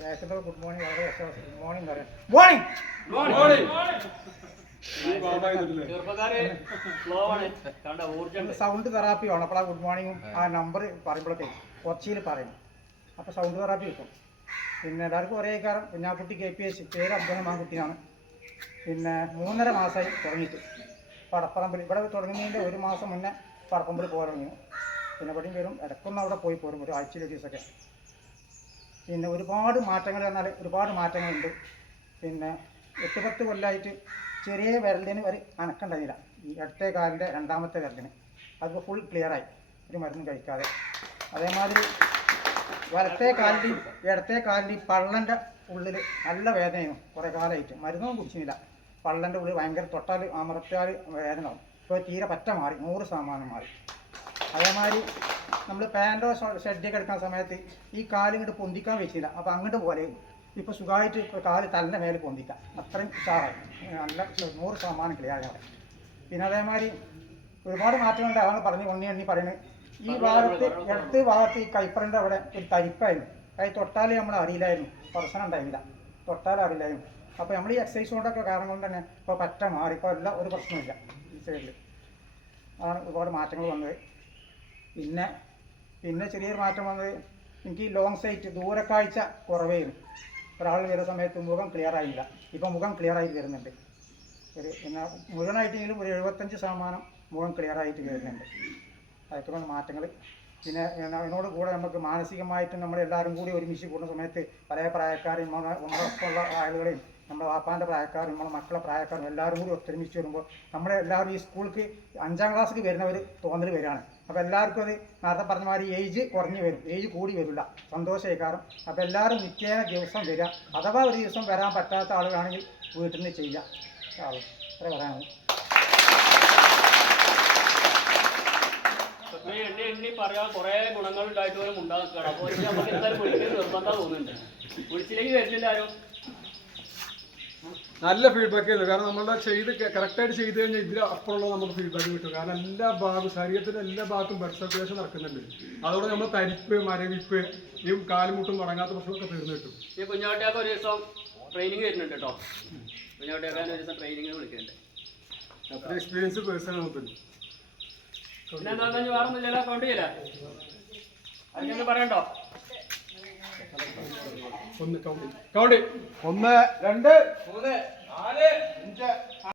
ബാക്കിൽ good morning വളരെ വിശ്വാസം ഗുഡ് മോർണിംഗ് പറയാം മോർണിംഗ് സൗണ്ട് തെറാപ്പി വേണം. അപ്പോൾ ആ ഗുഡ് മോർണിംഗും ആ നമ്പർ പറയുമ്പോഴൊക്കെ കൊച്ചിയിൽ പറയണം. അപ്പോൾ സൗണ്ട് തെറാപ്പി കിട്ടും. പിന്നെ എല്ലാവർക്കും ഒരേ കാരണം കുഞ്ഞാക്കുട്ടി KPS പേര് അബ്ദുറഹ്മാൻ കുട്ടിയാണ്. പിന്നെ 3.5 മാസമായി തുടങ്ങിയിട്ട് പടപ്പറമ്പിൽ ഇവിടെ തുടങ്ങുന്നതിൻ്റെ 1 മാസം മുന്നേ പടപ്പമ്പിൽ പോകാൻ തുടങ്ങി. പിന്നെ ഇവിടെയും വരും, ഇടയ്ക്കൊന്നും അവിടെ പോയി പോരും, ഒരു ആഴ്ചയിൽ ഒരു ദിവസമൊക്കെ. പിന്നെ ഒരുപാട് മാറ്റങ്ങൾ പറഞ്ഞാൽ ഒരുപാട് മാറ്റങ്ങളുണ്ട്. പിന്നെ 8-10 കൊല്ലമായിട്ട് ചെറിയ വിരലിന് ഒരു അനക്കുണ്ടായില്ല. ഈ ഇടത്തെ കാലിൻ്റെ 2ാമത്തെ വിരലിന് അതിപ്പോൾ ഫുൾ ക്ലിയറായി, ഒരു മരുന്നും കഴിക്കാതെ. അതേമാതിരി വലത്തെ കാലിൻ്റെയും ഇടത്തെ കാലിൻ്റെയും പള്ളൻ്റെ ഉള്ളിൽ നല്ല വേദനയായിരുന്നു കുറേ കാലമായിട്ട്. മരുന്നൊന്നും കുടിച്ചില്ല. പള്ളൻ്റെ ഉള്ളിൽ ഭയങ്കര തൊട്ടാൽ അമർത്തിയാൽ വേദന ആവും. ഇപ്പോൾ തീരെ പറ്റ മാറി, 100% മാറി. അതേമാതിരി നമ്മൾ പാൻറ്റോ ഷെഡൊക്കെ എടുക്കുന്ന സമയത്ത് ഈ കാലിങ്ങോട്ട് പൊന്തിക്കാൻ വെച്ചില്ല. അപ്പോൾ അങ്ങോട്ട് പോലെ ഇപ്പോൾ സുഖമായിട്ട് ഇപ്പോൾ കാല് തലിൻ്റെ മേലെ പൊന്തിക്കാം, അത്രയും ഉഷാറായി, നല്ല 100% ക്ലിയറാണ്. പിന്നെ അതേമാതിരി ഒരുപാട് മാറ്റങ്ങളുണ്ട്. അതാണ് പറഞ്ഞ് എണ്ണി പറയുന്നത്. ഈ ഭാഗത്ത് ഇടത്ത് ഭാഗത്ത് ഈ കൈപ്പറിൻ്റെ അവിടെ ഒരു തരിപ്പായിരുന്നു. അത് തൊട്ടാൽ നമ്മൾ അറിയില്ലായിരുന്നു, പ്രശ്നം ഉണ്ടായില്ല, തൊട്ടാൽ അറിയില്ലായിരുന്നു. അപ്പോൾ നമ്മൾ ഈ എക്സസൈസ് കൊണ്ടൊക്കെ കാരണം കൊണ്ട് തന്നെ ഇപ്പോൾ പറ്റ മാറി, ഇപ്പോൾ എല്ലാം ഒരു പ്രശ്നമില്ല ഈ സൈഡിൽ. അതാണ് ഒരുപാട് മാറ്റങ്ങൾ വന്നത്. പിന്നെ ചെറിയൊരു മാറ്റം വന്നത് എനിക്ക് ലോങ് സൈറ്റ് ദൂരക്കാഴ്ച കുറവായിരുന്നു. ഒരാൾ വരുന്ന സമയത്ത് മുഖം ക്ലിയർ ആയില്ല. ഇപ്പോൾ മുഖം ക്ലിയറായിട്ട് വരുന്നുണ്ട്. പിന്നെ മുഴുവനായിട്ടെങ്കിലും ഒരു 75% മുഖം ക്ലിയറായിട്ട് വരുന്നുണ്ട്. അതൊക്കെ മാറ്റങ്ങൾ. പിന്നെ അതിനോട് കൂടെ നമുക്ക് മാനസികമായിട്ടും നമ്മളെല്ലാവരും കൂടി ഒരുമിച്ച് കൂടുന്ന സമയത്ത് പല പ്രായക്കാരെയും നമ്മളൊപ്പമുള്ള ആളുകളെയും നമ്മുടെ വാപ്പാൻ്റെ പ്രായക്കാരും നമ്മളെ മക്കളെ പ്രായക്കാരും എല്ലാവരും കൂടി ഒത്തൊരുമിച്ച് വരുമ്പോൾ നമ്മളെല്ലാവരും ഈ സ്കൂൾക്ക് 5ാം ക്ലാസ്സിൽ വരുന്നവർ തോന്നൽ വരികയാണ്. അപ്പോൾ എല്ലാവർക്കും അത് നേരത്തെ പറഞ്ഞ മാതിരി ഏജ് കുറഞ്ഞു വരും, ഏജ് കൂടി വരില്ല, സന്തോഷമായിക്കാരം. അപ്പോൾ എല്ലാവരും നിത്യേന ദിവസം വരിക. അഥവാ ഒരു ദിവസം വരാൻ പറ്റാത്ത ആളുകളാണെങ്കിൽ വീട്ടിൽ നിന്ന് ചെയ്യുക. അത്ര പറയാനുള്ളൂ. എണ്ണി പറയാൻ കുറേ ഗുണങ്ങൾ ഉണ്ടായിട്ട് പോലും ഉണ്ടാക്കുകയാണ്. അപ്പോൾ നമുക്ക് എന്തായാലും വിളിക്കാൻ നിർബന്ധം തോന്നുന്നുണ്ട്. വിളിച്ചില്ലെങ്കിൽ വരുന്നില്ല ആരും. നല്ല ഫീഡ്ബാക്ക് ആയിരുന്നു. കാരണം നമ്മളുടെ കറക്റ്റായിട്ട് ചെയ്ത് കഴിഞ്ഞാൽ ഇതിൽ അപ്പുറമുള്ള നമുക്ക് ഫീഡ്ബാക്ക് കിട്ടും. കാരണം എല്ലാ ഭാഗവും ശരീരത്തിൻ്റെ എല്ലാ ഭാഗത്തും ബ്ലഡ് സർക്കുലേഷൻ നടക്കുന്നുണ്ട്. അതോടെ നമ്മൾ തരിപ്പ്, മരവിപ്പ്, ഈ കാലുമുട്ടും മടങ്ങാത്ത പ്രശ്നമൊക്കെ തീർന്നു കിട്ടും. ഈ കുഞ്ഞാട്ടിയൊക്കെ ഒരു ദിവസം ട്രെയിനിങ് വരുന്നുണ്ട് കേട്ടോ. കുഞ്ഞാട്ടിയൊക്കെ ഒരു ദിവസം ട്രെയിനിങ് വിളിക്കുന്നുണ്ട്. അത്ര എക്സ്പീരിയൻസ് പേഴ്സണൽ നോക്കുന്നു. പിന്നെ എന്താ വേറെ ഒന്നുമില്ലല്ലോ, കൗണ്ട് ചെയ്യില്ല. അതിനൊന്ന് പറയണ്ടോ? 1 2 3 4 5